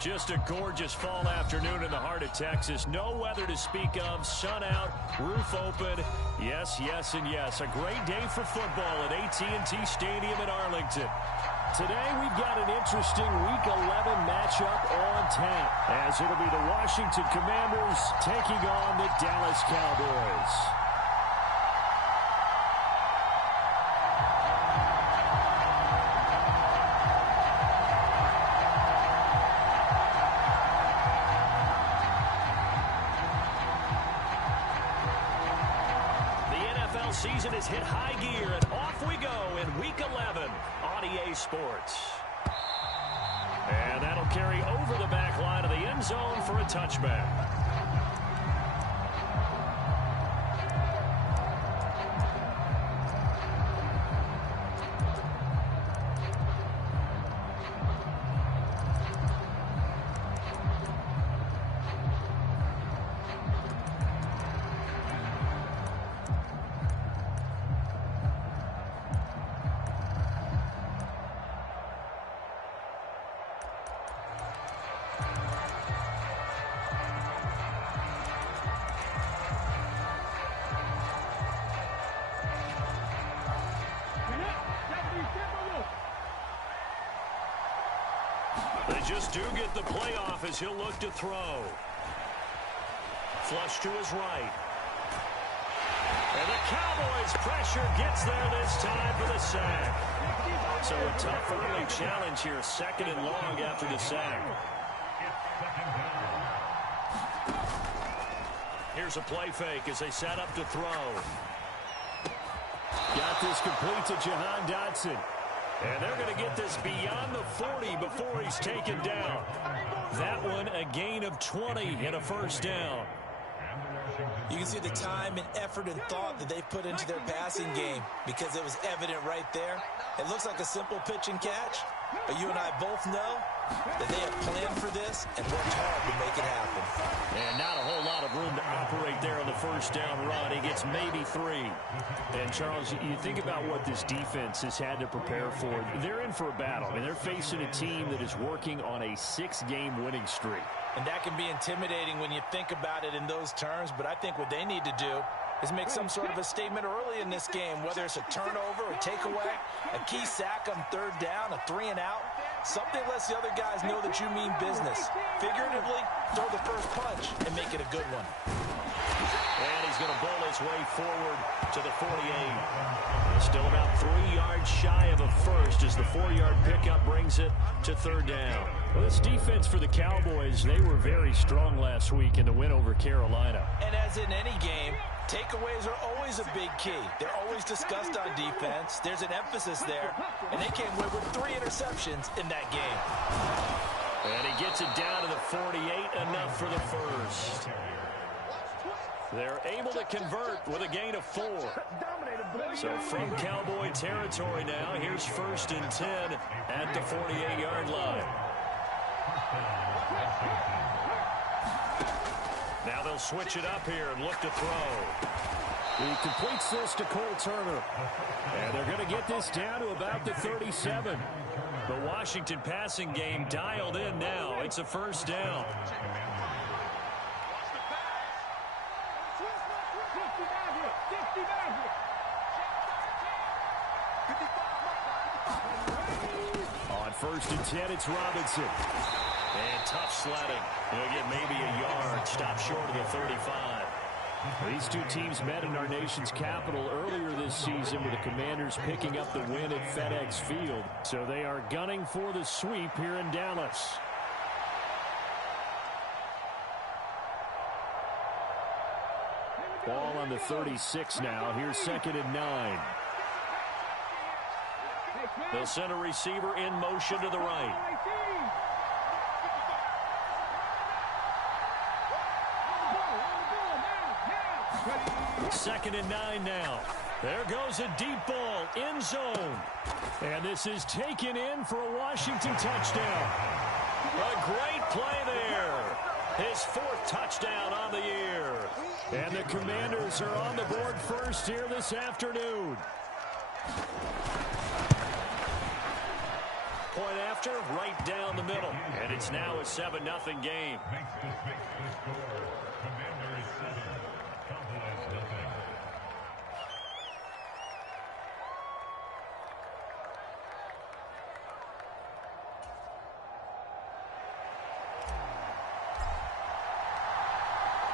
Just a gorgeous fall afternoon in the heart of Texas. No weather to speak of. Sun out, roof open. Yes, yes, and yes. A great day for football at AT&T Stadium in Arlington. Today we've got an interesting Week 11 matchup on tap, as it'll be the Washington Commanders taking on the Dallas Cowboys. Season has hit high gear, and off we go in Week 11 on EA Sports. And that'll carry over the back line of the end zone for a touchback. They just do get the playoff as he'll look to throw. Flush to his right. And the Cowboys' pressure gets there this time for the sack. So a tough early challenge here, 2nd and long after the sack. Here's a play fake as they set up to throw. Got this complete to Jahan Dotson. And they're going to get this beyond the 40 before he's taken down. That one a gain of 20 and a first down. You can see the time and effort and thought that they put into their passing game because it was evident right there. It looks like a simple pitch and catch, but you and I both know that they have planned for this and worked hard to make it happen. And not a whole lot of room to operate there on the first down run. He gets maybe 3. And, Charles, you think about what this defense has had to prepare for. They're in for a battle. I mean, they're facing a team that is working on a 6-game winning streak. And that can be intimidating when you think about it in those terms, but I think what they need to do is make some sort of a statement early in this game, whether it's a turnover, a takeaway, a key sack on 3rd down, a 3-and-out. Something lets the other guys know that you mean business. Figuratively, throw the first punch and make it a good one. And he's going to bowl his way forward to the 48. Still about 3 yards shy of a first as the 4-yard pickup brings it to 3rd down. Well, this defense for the Cowboys, they were very strong last week in the win over Carolina. And as in any game, takeaways are always a big key. They're always discussed on defense. There's an emphasis there, and they came away with 3 interceptions in that game. And he gets it down to the 48, enough for the first. They're able to convert with a gain of 4. So from Cowboy territory now, here's 1st and 10 at the 48-yard line. Now they'll switch it up here and look to throw. He completes this to Cole Turner. And they're going to get this down to about the 37. The Washington passing game dialed in now. It's a first down. On 1st and 10, it's Robinson. And tough sledding. He'll get maybe a yard. Stop short of the 35. These two teams met in our nation's capital earlier this season with the Commanders picking up the win at FedEx Field. So they are gunning for the sweep here in Dallas. Ball on the 36 now. Here's 2nd and 9. They'll send a receiver in motion to the right. 2nd and 9 now. There goes a deep ball, end zone. And this is taken in for a Washington touchdown. A great play there. His 4th touchdown on the year. And the Commanders are on the board first here this afternoon. point after, right down the middle. And it's now a 7-0 game.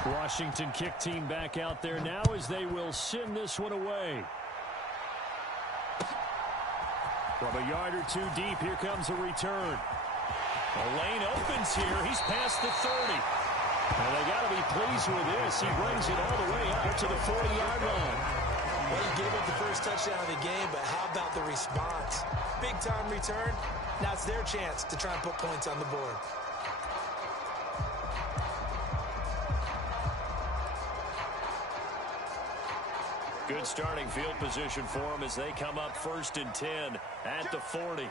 Washington kick team back out there now as they will send this one away. From a yard or two deep, here comes a return. The lane opens here. He's past the 30. And they got to be pleased with this. He brings it all the way out to the 40-yard line. Well, he gave up the first touchdown of the game, but how about the response? Big-time return. Now it's their chance to try and put points on the board. Good starting field position for them as they come up 1st and 10 at the 40.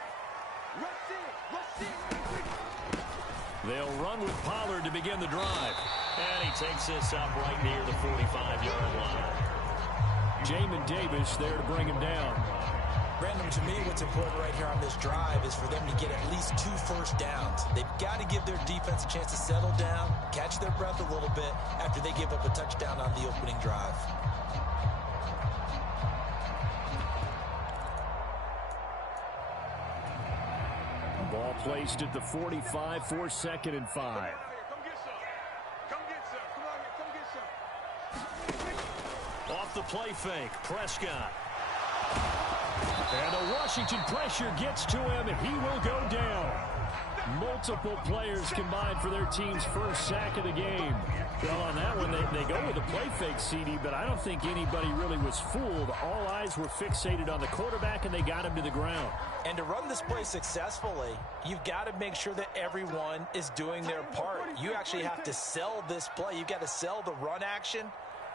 They'll run with Pollard to begin the drive. And he takes this up right near the 45-yard line. Jamin Davis there to bring him down. Brandon, to me, what's important right here on this drive is for them to get at least 2 first downs. They've got to give their defense a chance to settle down, catch their breath a little bit after they give up a touchdown on the opening drive. Ball placed at the 45 for 2nd and 5. Off the play fake, Prescott. And the Washington pressure gets to him, and he will go down. Multiple players combined for their team's first sack of the game. Well, on that one, they go with a play fake, CD, but I don't think anybody really was fooled. All eyes were fixated on the quarterback, and they got him to the ground. And to run this play successfully, you've got to make sure that everyone is doing their part. You actually have to sell this play. You've got to sell the run action.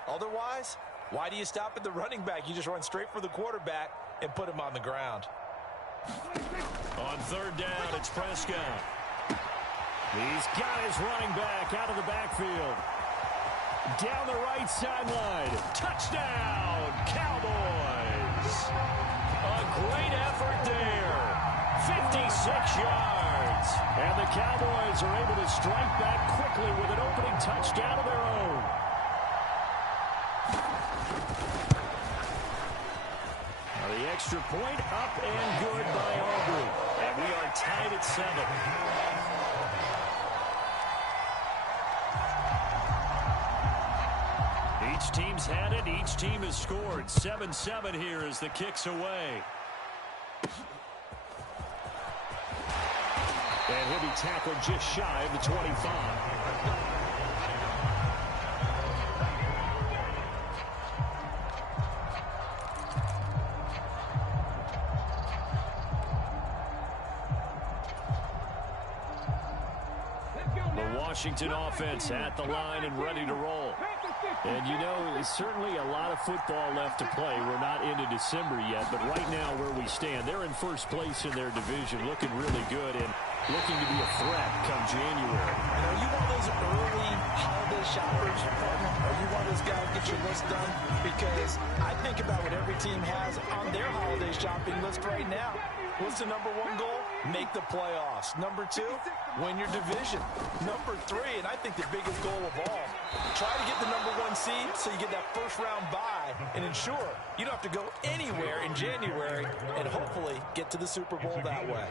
Otherwise, why do you stop at the running back? You just run straight for the quarterback and put him on the ground. On 3rd down, it's Prescott. He's got his running back out of the backfield. Down the right sideline. Touchdown, Cowboys. A great effort there. 56 yards. And the Cowboys are able to strike back quickly with an opening touchdown of their own. The extra point up and good by Aubrey. And we are tied at 7. Each team's had it. Each team has scored. 7-7 here as the kick's away. And he'll be tackled just shy of the 25. Washington offense at the line and ready to roll. And you know, there's certainly a lot of football left to play. We're not into December yet, but right now where we stand, they're in first place in their division, looking really good and looking to be a threat come January. Are you one of those early holiday shoppers, partner? Are you one of those guys get your list done? Because I think about what every team has on their holiday shopping list right now. What's the number 1 goal? Make the playoffs. Number 2, win your division. Number 3, and I think the biggest goal of all, try to get the number 1 seed so you get that first-round bye and ensure you don't have to go anywhere in January and hopefully get to the Super Bowl that way.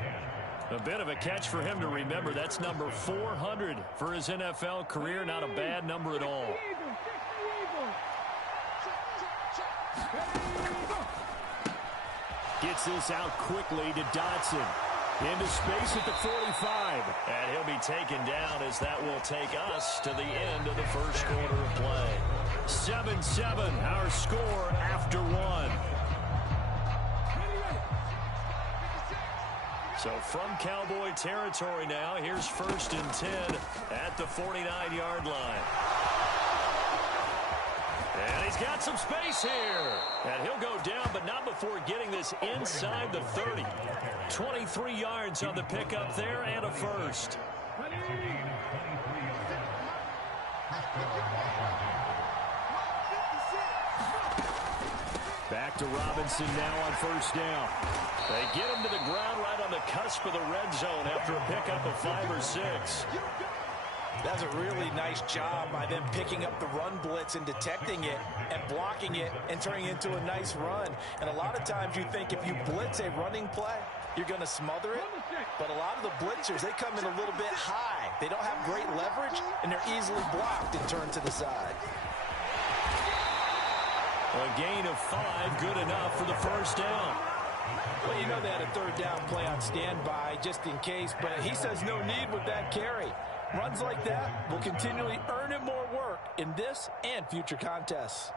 A bit of a catch for him to remember. That's number 400 for his NFL career. Not a bad number at all. Gets this out quickly to Dotson. Into space at the 45. And he'll be taken down as that will take us to the end of the first quarter of play. 7-7, our score after 1. So from Cowboy territory now, here's 1st and 10 at the 49-yard line. And he's got some space here. And he'll go down, but not before getting this inside the 30. 23 yards on the pickup there and a first. Back to Robinson now on first down. They get him to the ground right on the cusp of the red zone after a pickup of 5 or 6. That's a really nice job by them picking up the run blitz and detecting it and blocking it and turning it into a nice run. And a lot of times you think if you blitz a running play, you're going to smother it. But a lot of the blitzers, they come in a little bit high. They don't have great leverage, and they're easily blocked and turned to the side. A gain of 5, good enough for the first down. Well, you know they had a third down play on standby just in case, but he says no need with that carry. Runs like that will continually earn him more work in this and future contests.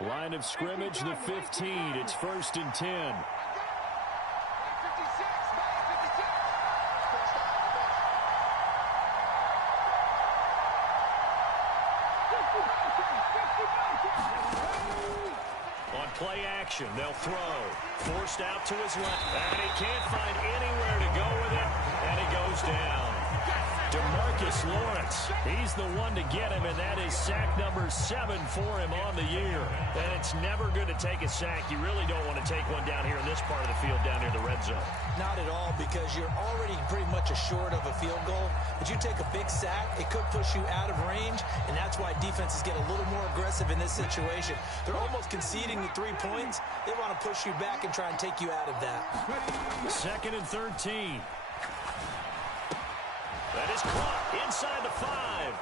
Line of scrimmage, the 15. It's 1st and 10. On play action, they'll throw. Forced out to his left. And he can't find anywhere to go with it. And he goes down. DeMarcus Lawrence, he's the one to get him, and that is sack number 7 for him on the year. And it's never good to take a sack. You really don't want to take one down here in this part of the field down near the red zone. Not at all, because you're already pretty much assured of a field goal. But you take a big sack, it could push you out of range, and that's why defenses get a little more aggressive in this situation. They're almost conceding the 3 points. They want to push you back and try and take you out of that. 2nd and 13. That is caught inside the 5.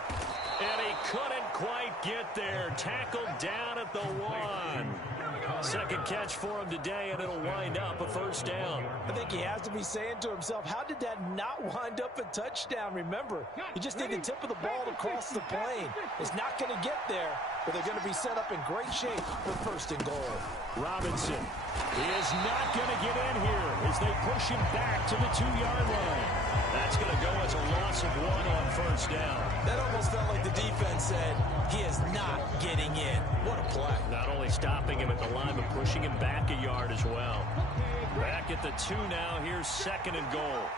And he couldn't quite get there. Tackled down at the 1. Second catch for him today, and it'll wind up a first down. I think he has to be saying to himself, how did that not wind up a touchdown? Remember, you just need the tip of the ball to cross the plane. It's not going to get there, but they're going to be set up in great shape with 1st and goal. Robinson, he is not going to get in here as they push him back to the 2-yard line. That's going to go as a loss of 1 on first down. That almost felt like the defense said, he is not getting in. What a play. Not only stopping him at the line, but pushing him back a yard as well. Back at the 2 now. Here's 2nd and goal.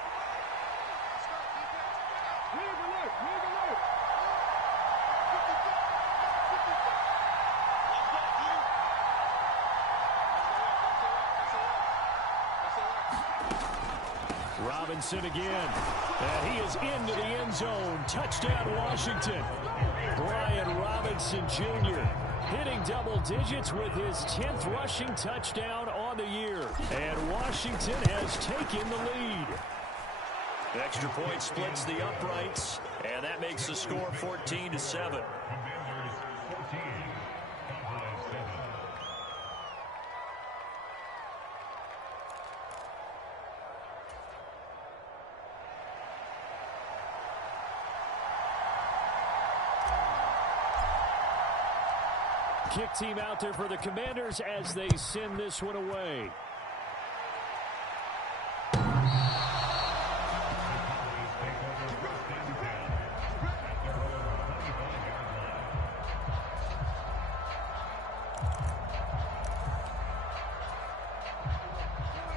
Robinson again. And he is into the end zone. Touchdown, Washington. Brian Robinson Jr. hitting double digits with his 10th rushing touchdown on the year. And Washington has taken the lead. Extra point splits the uprights, and that makes the score 14-7. Kick team out there for the Commanders as they send this one away.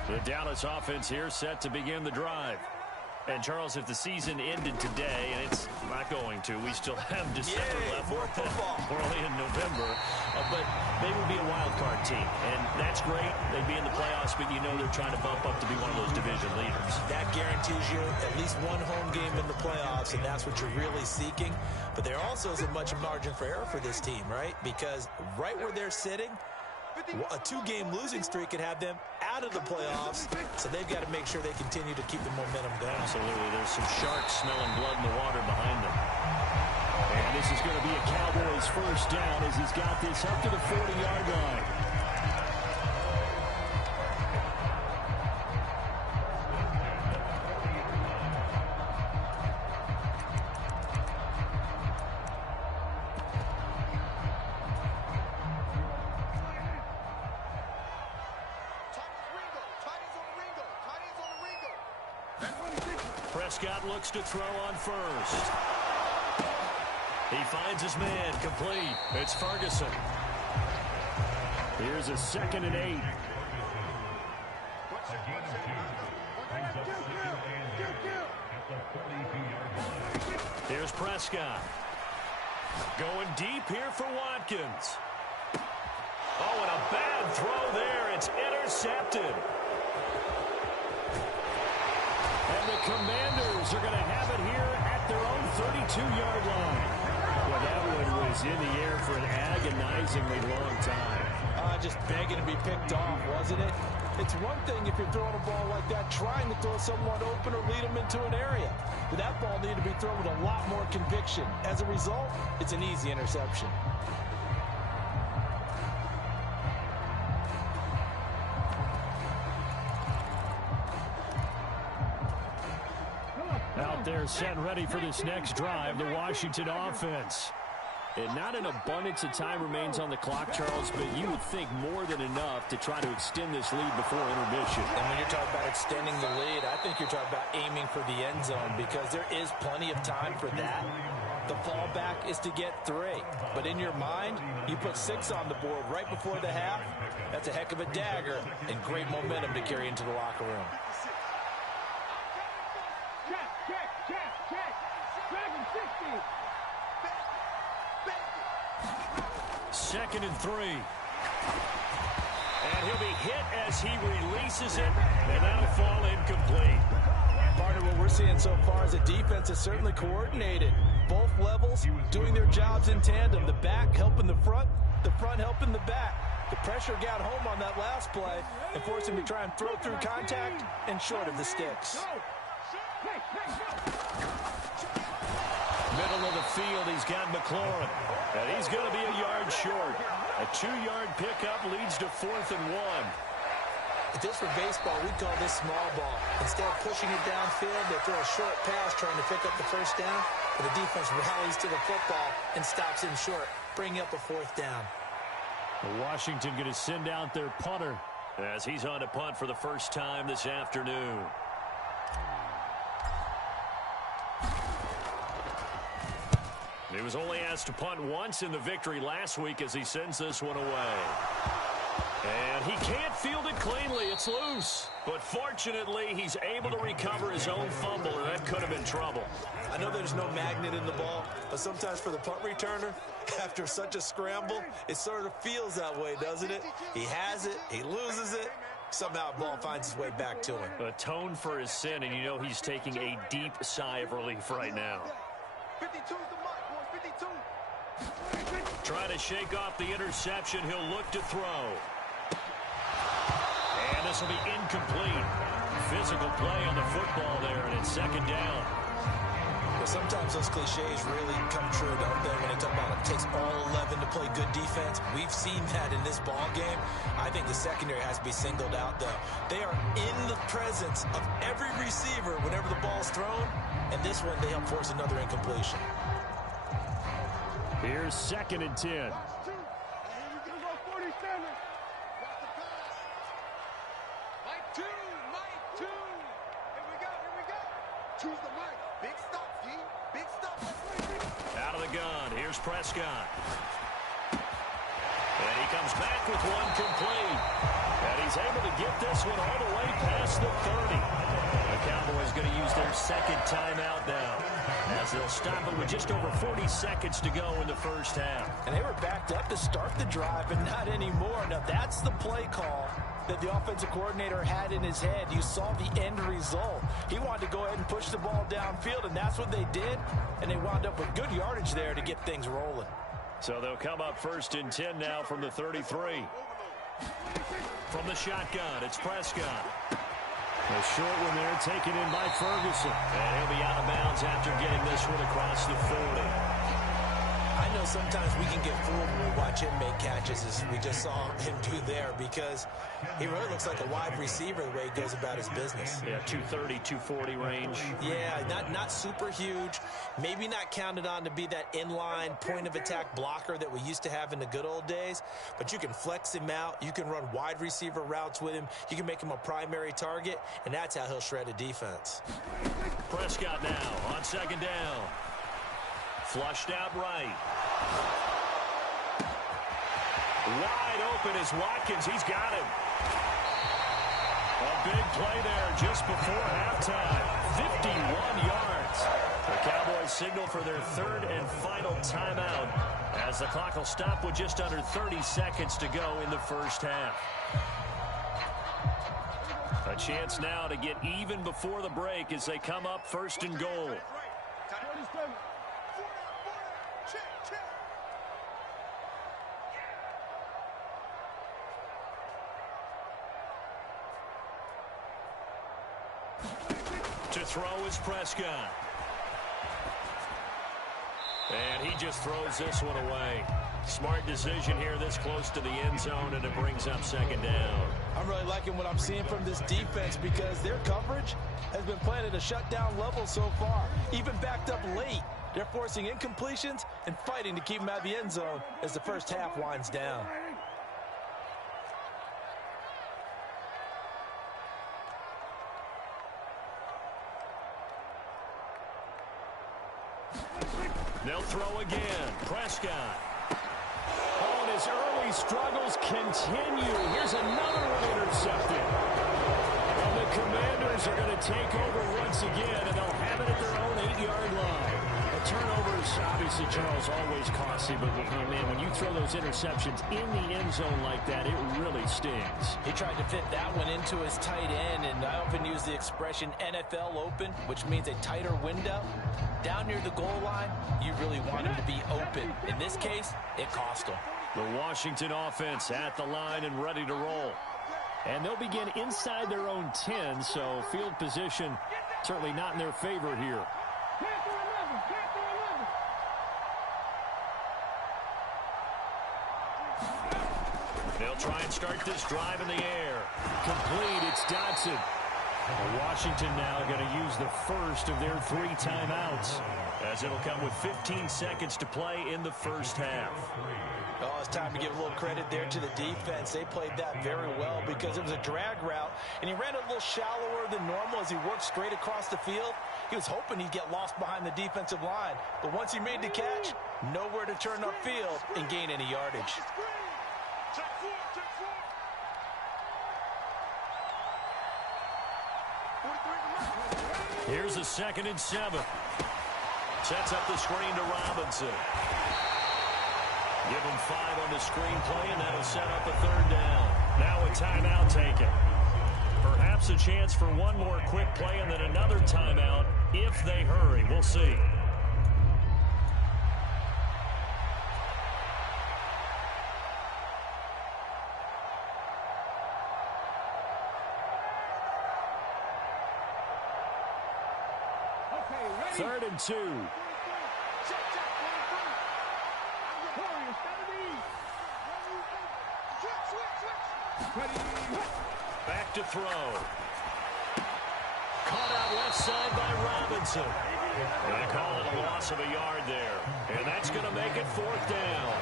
The Dallas offense here set to begin the drive. And, Charles, if the season ended today, and it's not going to, we still have December left. More football. We're only in November. But they would be a wild card team. And that's great. They'd be in the playoffs, but you know they're trying to bump up to be one of those division leaders. That guarantees you at least one home game in the playoffs, and that's what you're really seeking. But there also isn't much margin for error for this team, right? Because right where they're sitting, a 2-game losing streak could have them out of the playoffs, so they've got to make sure they continue to keep the momentum going. Absolutely. There's some sharks smelling blood in the water behind them. And this is going to be a Cowboys first down as he's got this up to the 40-yard line. Prescott looks to throw on first. He finds his man, complete. It's Ferguson. Here's a 2nd and 8. Here's Prescott. Going deep here for Watkins. Oh, and a bad throw there. It's intercepted. And the Commanders are going to have it here at their own 32-yard line. Well, that one was in the air for an agonizingly long time. Just begging to be picked off, wasn't it? It's one thing if you're throwing a ball like that, trying to throw someone open or lead them into an area. But that ball needed to be thrown with a lot more conviction. As a result, it's an easy interception. Out there set and ready for this next drive, the Washington offense. And not an abundance of time remains on the clock, Charles, but you would think more than enough to try to extend this lead before intermission. And when you're talking about extending the lead, I think you're talking about aiming for the end zone because there is plenty of time for that. The fallback is to get 3. But in your mind, you put 6 on the board right before the half. That's a heck of a dagger and great momentum to carry into the locker room. Second and 3. And he'll be hit as he releases it, and that'll fall incomplete. Partner, what we're seeing so far is the defense is certainly coordinated. Both levels doing their jobs in tandem. The back helping the front helping the back. The pressure got home on that last play and forced him to try and throw through contact and short of the sticks. Middle of the field, he's got McLaurin. And he's going to be a yard short. A 2-yard pickup leads to 4th and 1. If this were baseball, we'd call this small ball. Instead of pushing it downfield, they throw a short pass trying to pick up the first down. But the defense rallies to the football and stops him short, bringing up a 4th down. Washington going to send out their punter as he's on to punt for the first time this afternoon. He was only asked to punt once in the victory last week as he sends this one away. And he can't field it cleanly. It's loose. But fortunately, he's able to recover his own fumble, or that could have been trouble. I know there's no magnet in the ball, but sometimes for the punt returner, after such a scramble, it sort of feels that way, doesn't it? He has it, he loses it, somehow the ball finds its way back to him. Atone for his sin, and you know he's taking a deep sigh of relief right now. 52's the mark, boys, 52. Trying to shake off the interception, he'll look to throw. And this will be incomplete. Physical play on the football there, and it's 2nd down. Well, sometimes those cliches really come true, don't they? When they talk about it takes all 11 to play good defense. We've seen that in this ball game. I think the secondary has to be singled out, though. They are in the presence of every receiver whenever the ball's thrown, and this one, they help force another incompletion. Here's 2nd and 10. Out of the gun, here's Prescott. And he comes back with one complete. And he's able to get this one all the way past the 30. The Cowboys going to use their 2nd timeout now, as they'll stop it with just over 40 seconds to go in the first half. And they were backed up to start the drive, and not anymore. Now, that's the play call that the offensive coordinator had in his head. You saw the end result. He wanted to go ahead and push the ball downfield, and that's what they did. And they wound up with good yardage there to get things rolling. So they'll come up 1st and 10 now from the 33. From the shotgun, it's Prescott. A short one there taken in by Ferguson. And he'll be out of bounds after getting this one across the 40. I know sometimes we can get fooled when we watch him make catches, as we just saw him do there, because he really looks like a wide receiver the way he goes about his business. Yeah, 230, 240 range. Yeah, not super huge. Maybe not counted on to be that inline point-of-attack blocker that we used to have in the good old days, but you can flex him out. You can run wide receiver routes with him. You can make him a primary target, and that's how he'll shred a defense. Prescott now on 2nd down. Flushed out right. Wide open is Watkins. He's got him. A big play there just before halftime. 51 yards. The Cowboys signal for their third and final timeout, as the clock will stop with just under 30 seconds to go in the first half. A chance now to get even before the break as they come up first and goal. To throw is Prescott. And he just throws this one away. Smart decision here this close to the end zone, and it brings up second down. I'm really liking what I'm seeing from this defense because their coverage has been playing at a shutdown level so far. Even backed up late, they're forcing incompletions and fighting to keep them out of the end zone as the first half winds down. They'll throw again. Prescott. Oh, and his early struggles continue. Here's another one intercepted. Well, the Commanders are going to take over once again, and they'll have it at their own 8-yard line. A turnover is obviously, Charles, always costly, but man, when you throw those interceptions in the end zone like that, it really stings. He tried to fit that one into his tight end, and I often use the expression NFL open, which means a tighter window. Down near the goal line, you really want him to be open. In this case, it cost him. The Washington offense at the line and ready to roll. And they'll begin inside their own 10, so field position certainly not in their favor here. They'll try and start this drive in the air. Complete, it's Dodson. Washington now going to use the first of their 3 timeouts, as it'll come with 15 seconds to play in the first half. Oh, it's time to give a little credit there to the defense. They played that very well because it was a drag route, and he ran a little shallower than normal as he worked straight across the field. He was hoping he'd get lost behind the defensive line, but once he made the catch, nowhere to turn upfield and gain any yardage. Here's a 2nd and 7. Sets up the screen to Robinson. Give him 5 on the screenplay, and that'll set up a 3rd down. Now a timeout taken. Perhaps a chance for one more quick play and then another timeout if they hurry. We'll see. Okay, 3rd and 2. Back to throw. Caught out left side by Robinson. Going to call it a loss of a yard there. And that's going to make it 4th down.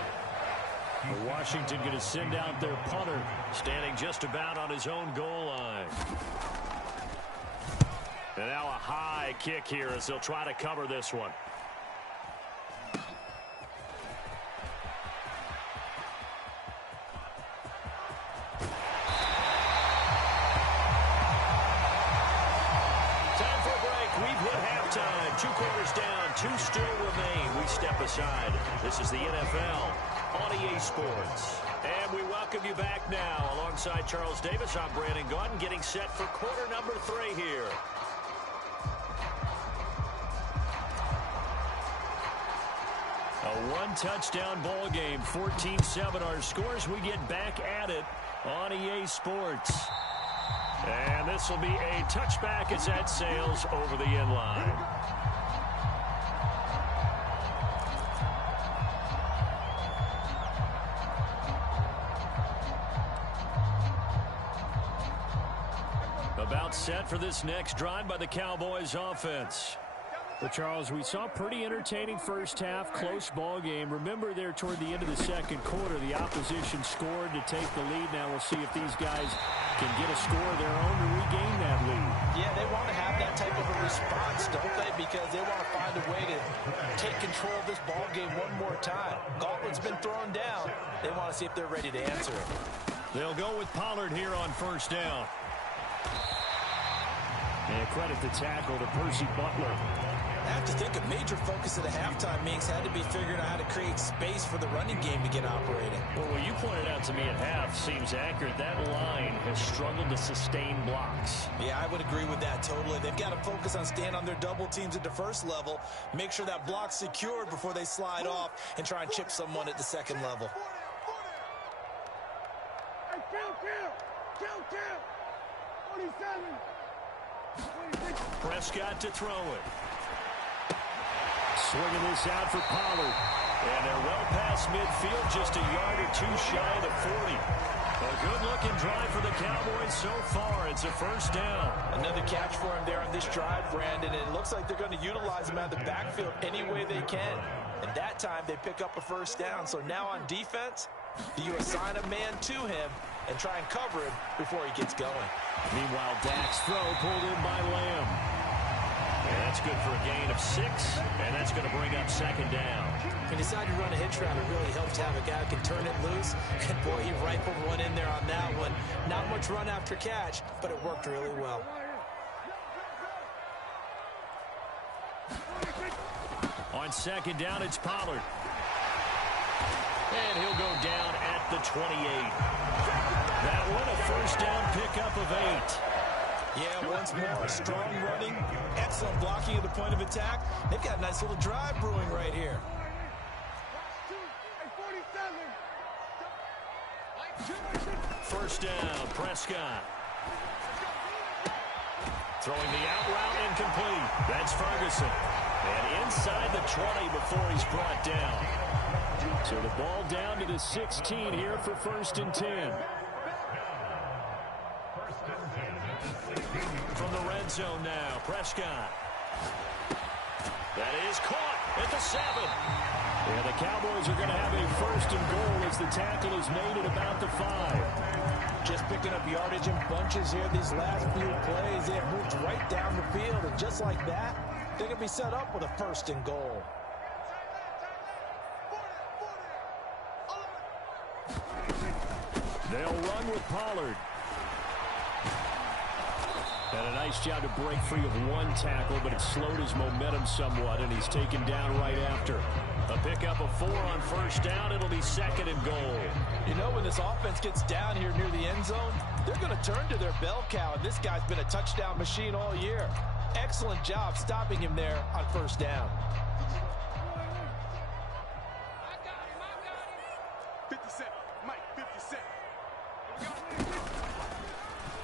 Washington going to send out their punter, standing just about on his own goal line. And now a high kick here as they'll try to cover this one. Time for a break. We've hit halftime. 2 quarters down. 2 still remain. We step aside. This is the NFL on EA Sports. And we welcome you back now. Alongside Charles Davis, I'm Brandon Gordon, getting set for quarter number 3 here. A 1-touchdown ball game, 14-7 our scores. We get back at it on EA Sports. And this will be a touchback as that sails over the end line. About set for this next drive by the Cowboys offense. But Charles, we saw a pretty entertaining first half, close ball game. Remember there toward the end of the second quarter, the opposition scored to take the lead. Now we'll see if these guys can get a score of their own to regain that lead. Yeah, they want to have that type of a response, don't they? Because they want to find a way to take control of this ball game one more time. Gauntlet's been thrown down. They want to see if they're ready to answer it. They'll go with Pollard here on first down. And credit the tackle to Percy Butler. I have to think a major focus at the halftime meetings had to be figuring out how to create space for the running game to get operating. Well, what you pointed out to me at half seems accurate. That line has struggled to sustain blocks. Yeah, I would agree with that totally. They've got to focus on staying on their double teams at the first level, make sure that block's secured before they slide off and try and chip someone at the second level. Hey, kill! 47! Prescott to throw it. Swinging this out for Pollard. And they're well past midfield, just a yard or two shy of the 40. A good-looking drive for the Cowboys so far. It's a first down. Another catch for him there on this drive, Brandon. And it looks like they're going to utilize him out of the backfield any way they can. And that time, they pick up a first down. So now on defense, do you assign a man to him and try and cover him before he gets going? Meanwhile, Dak's throw pulled in by Lamb. And that's good for a gain of 6, and that's going to bring up second down. He decided to run a hitch route. It really helps to have a guy who can turn it loose. And boy, he rifled one in there on that one. Not much run after catch, but it worked really well. On second down, it's Pollard. And he'll go down at the 28. That one a first down pickup of 8. Yeah, once more, strong running, excellent blocking at the point of attack. They've got a nice little drive brewing right here. First down, Prescott. Throwing the out route incomplete. That's Ferguson. And inside the 20 before he's brought down. So the ball down to the 16 here for first and 10. From the red zone now, Prescott. That is caught at the 7. And the Cowboys are going to have a first and goal as the tackle is made at about the 5. Just picking up yardage in bunches here these last few plays. They have moved right down the field, and just like that, they're going to be set up with a first and goal. They'll run with Pollard. And a nice job to break free of one tackle, but it slowed his momentum somewhat, and he's taken down right after. A pickup of 4 on first down. It'll be second and goal. You know, when this offense gets down here near the end zone, they're going to turn to their bell cow, and this guy's been a touchdown machine all year. Excellent job stopping him there on first down. 57, Mike, 57.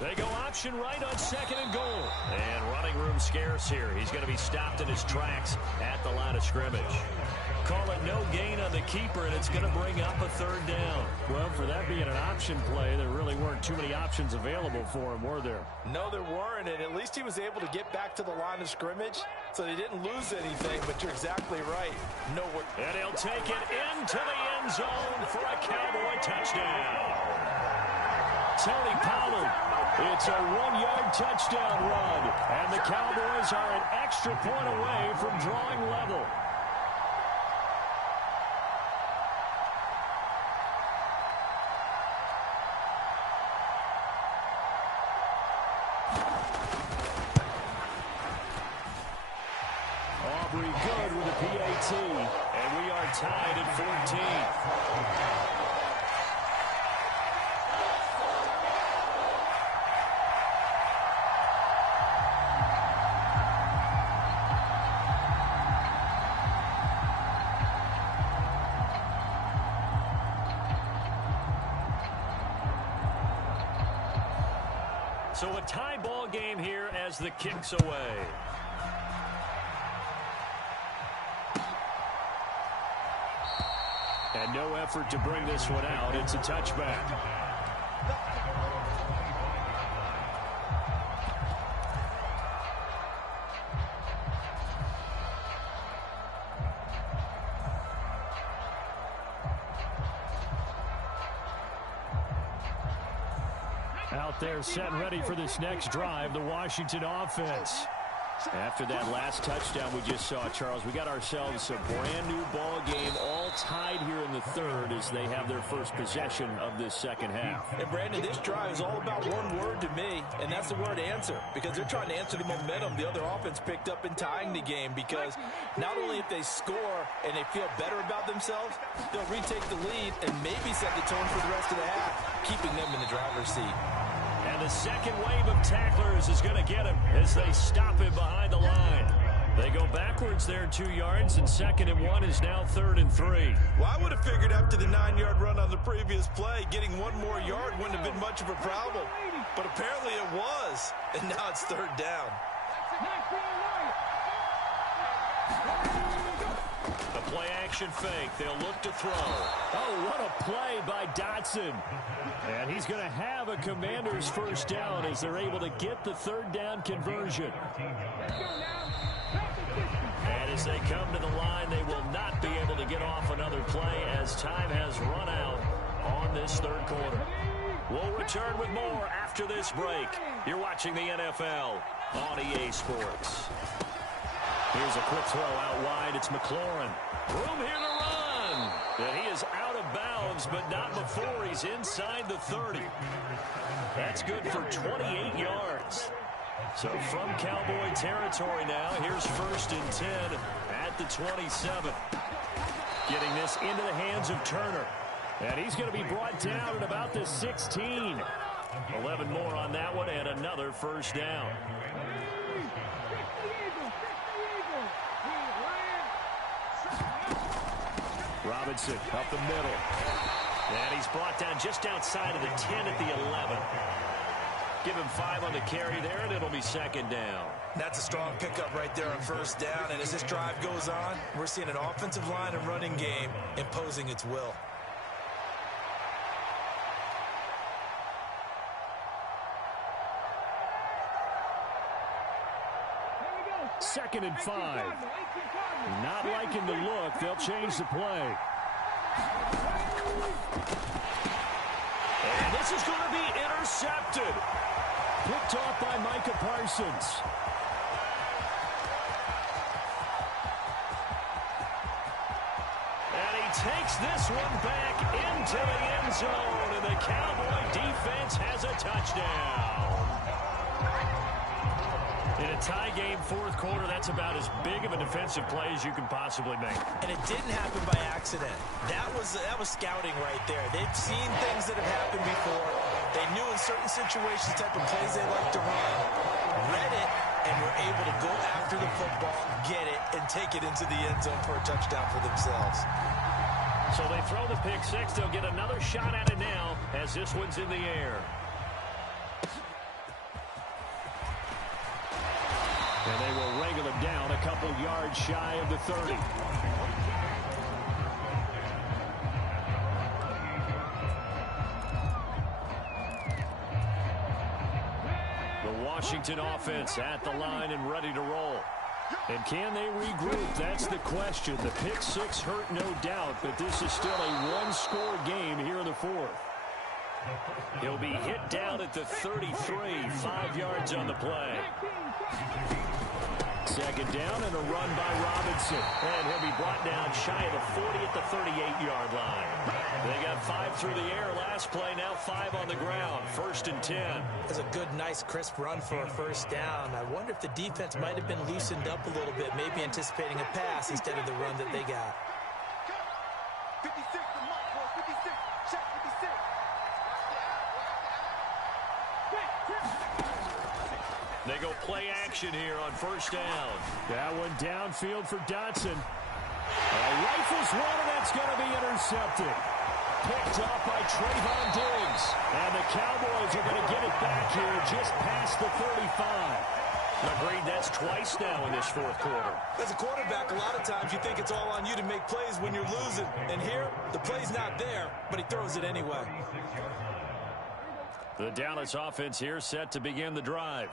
They go option right on second and goal. And running room scarce here. He's going to be stopped in his tracks at the line of scrimmage. Call it no gain on the keeper, and it's going to bring up a third down. Well, for that being an option play, there really weren't too many options available for him, were there? No, there weren't, and at least he was able to get back to the line of scrimmage, so they didn't lose anything, but you're exactly right. Nowhere. And he'll take it into the end zone for a Cowboy touchdown. Tony Pollard. It's a 1-yard touchdown run, and the Cowboys are an extra point away from drawing level. Aubrey good with a PAT, and we are tied at 14. So a tie ball game here as the kick's away. And no effort to bring this one out. It's a touchback. Out there set and ready for this next drive, the Washington offense. After that last touchdown we just saw, Charles, we got ourselves a brand new ball game, all tied here in the third as they have their first possession of this second half. And Brandon, this drive is all about one word to me, and that's the word answer, because they're trying to answer the momentum the other offense picked up in tying the game, because not only if they score and they feel better about themselves, they'll retake the lead and maybe set the tone for the rest of the half, keeping them in the driver's seat. And the second wave of tacklers is going to get him as they stop him behind the line. They go backwards there 2 yards, and 2nd and 1 is now 3rd and 3. Well, I would have figured after the 9-yard run on the previous play, getting one more yard wouldn't have been much of a problem. But apparently it was, and now it's 3rd down. The play action fake. They'll look to throw. Oh, what a play by Dotson. And he's going to have a Commanders first down as they're able to get the 3rd down conversion. And as they come to the line, they will not be able to get off another play as time has run out on this 3rd quarter. We'll return with more after this break. You're watching the NFL on EA Sports. Here's a quick throw out wide. It's McLaurin. Room here to run. And he is out of bounds, but not before he's inside the 30. That's good for 28 yards. So from Cowboy territory now, here's 1st and 10 at the 27. Getting this into the hands of Turner. And he's going to be brought down at about the 16. 11 more on that one and another first down. Robinson up the middle. And he's brought down just outside of the 10 at the 11. Give him 5 on the carry there, and it'll be 2nd down. That's a strong pickup right there on 1st down. And as this drive goes on, we're seeing an offensive line and running game imposing its will. Second and 5. Not liking the look. They'll change the play. And this is going to be intercepted. Picked off by Micah Parsons. And he takes this one back into the end zone. And the Cowboy defense has a touchdown. In a tie game, 4th quarter, that's about as big of a defensive play as you can possibly make. And it didn't happen by accident. That was scouting right there. They've seen things that have happened before. They knew in certain situations the type of plays they like to run. Read it, and were able to go after the football, get it, and take it into the end zone for a touchdown for themselves. So they throw the pick 6. They'll get another shot at it now as this one's in the air. And they will wrangle him down a couple yards shy of the 30. The Washington offense at the line and ready to roll. And can they regroup? That's the question. The pick 6 hurt, no doubt, but this is still a one-score game here in the 4th. He'll be hit down at the 33, 5 yards on the play. 2nd down and a run by Robinson. And he'll be brought down shy of the 40 at the 38-yard line. They got 5 through the air last play, now 5 on the ground. 1st and 10. That's a good, nice, crisp run for a 1st down. I wonder if the defense might have been loosened up a little bit, maybe anticipating a pass instead of the run that they got. 56, the mark, boy, 56. Check 56. They go play action here on 1st down. That one downfield for Dotson. Rifles one, and that's going to be intercepted. Picked up by Trayvon Diggs. And the Cowboys are going to get it back here just past the 35. Agreed, that's twice now in this 4th quarter. As a quarterback, a lot of times you think it's all on you to make plays when you're losing. And here, the play's not there, but he throws it anyway. The Dallas offense here set to begin the drive.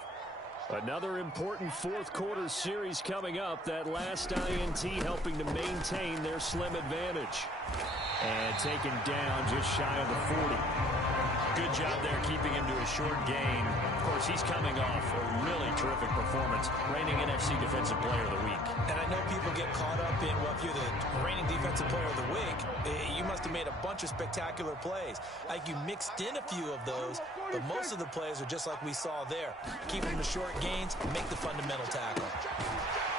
Another important 4th quarter series coming up. That last INT helping to maintain their slim advantage. And taken down just shy of the 40. Good job there keeping him to a short gain. Of course, he's coming off a really terrific performance, reigning NFC Defensive Player of the Week. And I know people get caught up in, well, if you're the reigning Defensive Player of the Week, you must have made a bunch of spectacular plays. Like you mixed in a few of those, but most of the plays are just like we saw there. Keep them to short gains, make the fundamental tackle.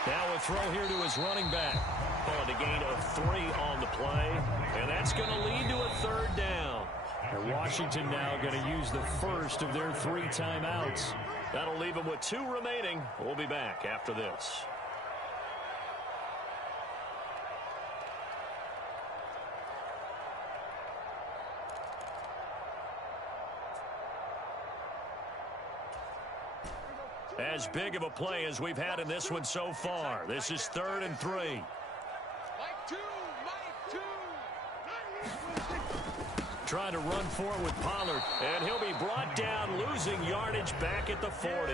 Now a throw here to his running back. On a gain of 3 on the play, and that's going to lead to a 3rd down. And Washington now going to use the first of their 3 timeouts. That'll leave them with 2 remaining. We'll be back after this. As big of a play as we've had in this one so far. This is 3rd and 3. Trying to run for it with Pollard, and he'll be brought down, losing yardage back at the 40.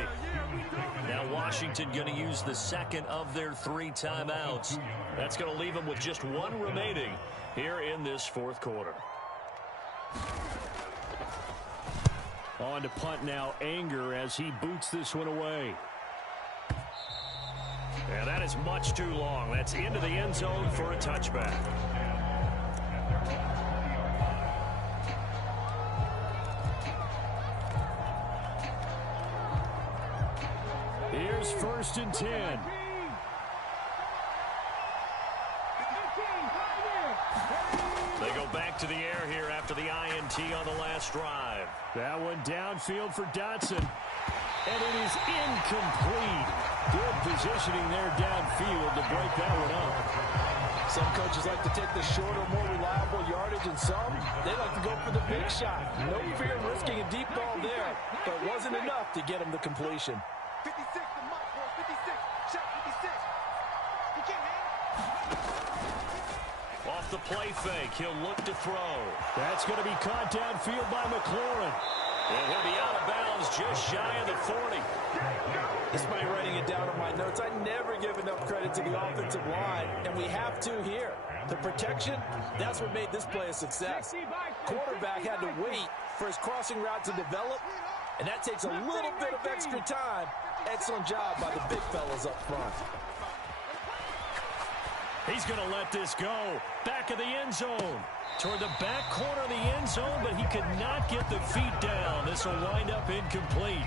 Now Washington going to use the 2nd of their 3 timeouts. That's going to leave them with just 1 remaining here in this 4th quarter. On to punt now, Anger, as he boots this one away. And that is much too long. That's into the end zone for a touchback. Here's 1st and 10. They go back to the air here after the INT on the last drive. That one downfield for Dotson. And it is incomplete. Good positioning there downfield to break that one up. Some coaches like to take the shorter, more reliable yardage, and some, they like to go for the big shot. No fear of risking a deep ball there, but it wasn't enough to get him the completion. 56, the mark was 56. Shot 56. You can't hang. Off the play fake, he'll look to throw. That's going to be caught downfield by McLaurin. And he'll be out of bounds just shy of the 40. Despite writing it down on my notes, I never give enough credit to the offensive line, and we have to here. The protection, that's what made this play a success. Quarterback had to wait for his crossing route to develop, and that takes a little bit of extra time. Excellent job by the big fellas up front. He's going to let this go. Back of the end zone. Toward the back corner of the end zone, but he could not get the feet down. This will wind up incomplete.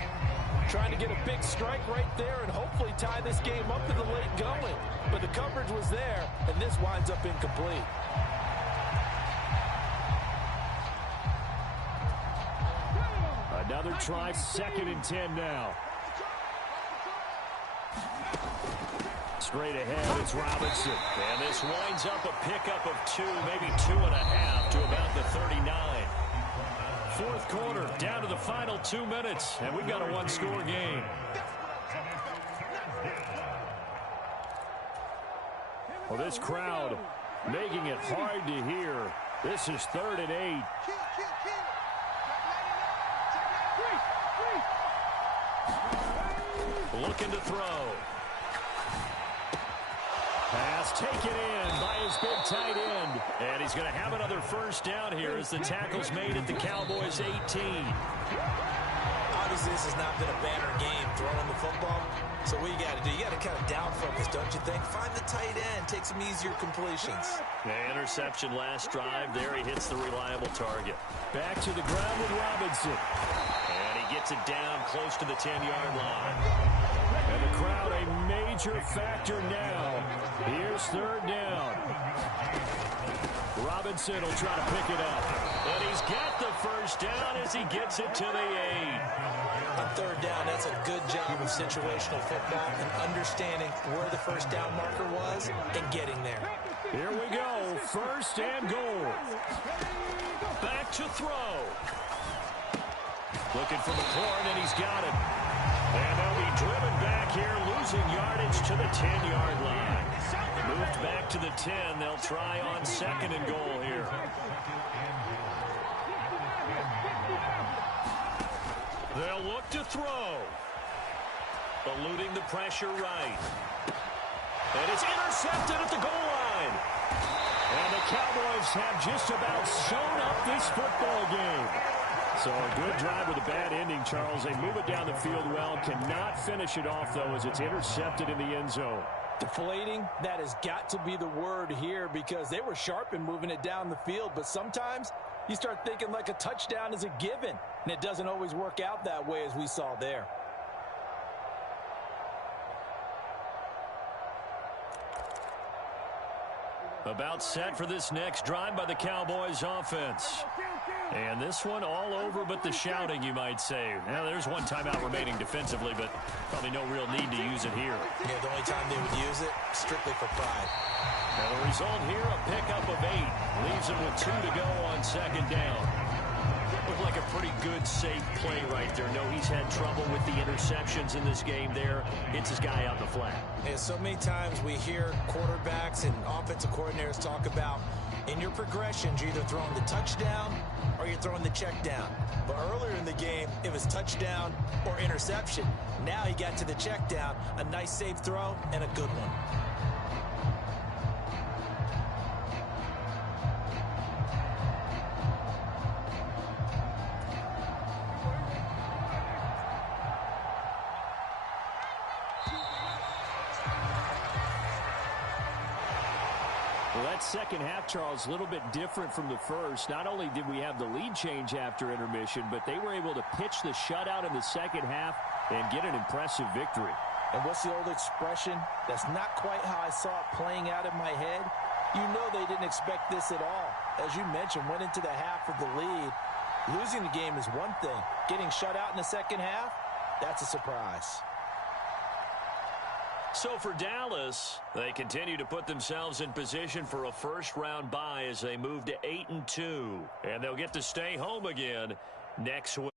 Trying to get a big strike right there and hopefully tie this game up in the late going. But the coverage was there, and this winds up incomplete. Another try, 2nd and 10 now. Straight ahead, it's Robinson. And this winds up a pickup of 2, maybe 2.5 to about the 39. 4th quarter, down to the final 2 minutes, and we've got a 1-score game. Well, this crowd making it hard to hear. This is 3rd and 8. Looking to throw. Pass taken in by his big tight end. And he's going to have another 1st down here as the tackle's made at the Cowboys' 18. Obviously, this has not been a banner game throwing the football. So what you got to do, you got to kind of down focus, don't you think? Find the tight end, take some easier completions. The interception last drive. There he hits the reliable target. Back to the ground with Robinson. And he gets it down close to the 10-yard line. And the crowd a major factor now. Here's 3rd down. Robinson will try to pick it up. And he's got the 1st down as he gets it to the 8. On 3rd down, that's a good job of situational football and understanding where the 1st down marker was and getting there. Here we go. 1st and goal. Back to throw. Looking for McLaurin, and he's got it. And they'll be driven back here, losing yardage to the 10-yard line. Moved back to the 10. They'll try on 2nd and goal here. They'll look to throw. Eluding the pressure right. And it's intercepted at the goal line. And the Cowboys Cowgirls have just about sewn up this football game. So a good drive with a bad ending, Charles. They move it down the field well. Cannot finish it off, though, as it's intercepted in the end zone. Deflating, that has got to be the word here because they were sharp in moving it down the field. But sometimes you start thinking like a touchdown is a given, and it doesn't always work out that way as we saw there. About set for this next drive by the Cowboys offense. And this one all over but the shouting, you might say. Now, there's one timeout remaining defensively, but probably no real need to use it here. Yeah, the only time they would use it, strictly for pride. And the result here, a pickup of 8. Leaves them with 2 to go on second down. Looked like a pretty good, safe play right there. No, he's had trouble with the interceptions in this game there. Hits his guy out in the flat. Yeah, so many times we hear quarterbacks and offensive coordinators talk about in your progressions, you're either throwing the touchdown or you're throwing the check down. But earlier in the game, it was touchdown or interception. Now he got to the check down, a nice safe throw and a good one. Well, that second half, Charles, a little bit different from the first. Not only did we have the lead change after intermission, but they were able to pitch the shutout in the second half and get an impressive victory. And what's the old expression? That's not quite how I saw it playing out in my head. You know they didn't expect this at all. As you mentioned, went into the half with the lead. Losing the game is one thing. Getting shut out in the second half, that's a surprise. So for Dallas, they continue to put themselves in position for a first-round bye as they move to 8-2. And they'll get to stay home again next week.